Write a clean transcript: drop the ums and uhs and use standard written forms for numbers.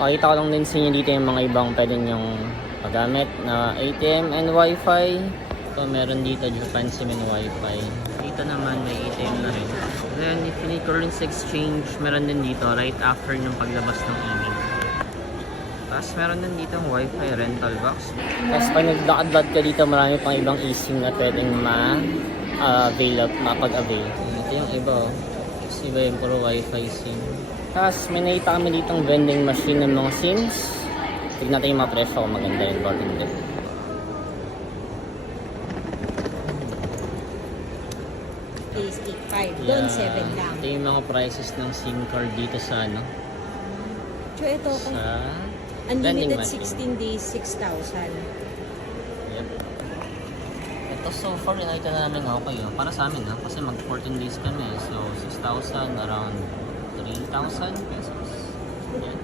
Pakita ko lang din sa inyo dito yung mga ibang pwede nyong magamit na ATM and Wi-Fi. So meron dito Japan SIM and Wi-Fi. Dito naman may ATM na rin. Then if you need currency exchange, meron din dito right after ng paglabas ng email. Tapos meron din dito ang Wi-Fi rental box. Tapos pag naglakad-lad ka dito, marami pang ibang eSIM na pwedeng mapag-avail. Ito yung iba oh. Tapos iba yung puro Wi-Fi SIM. Tapos may nakita kami ditong vending machine ng mga SIMs. Tignan natin yung mga presyo kung maganda yung bargain din. Is 8.5. Doon 7 lang. Ito yung mga prices ng SIM card dito sa ano. So ito kung Sa vending unlimited machine. 16 days, 6,000. Yep. Ito so far nakita namin okay oh. Para sa amin ha. Kasi mag 14 days kami. So 6,000 around 3,000 pesos. Yan.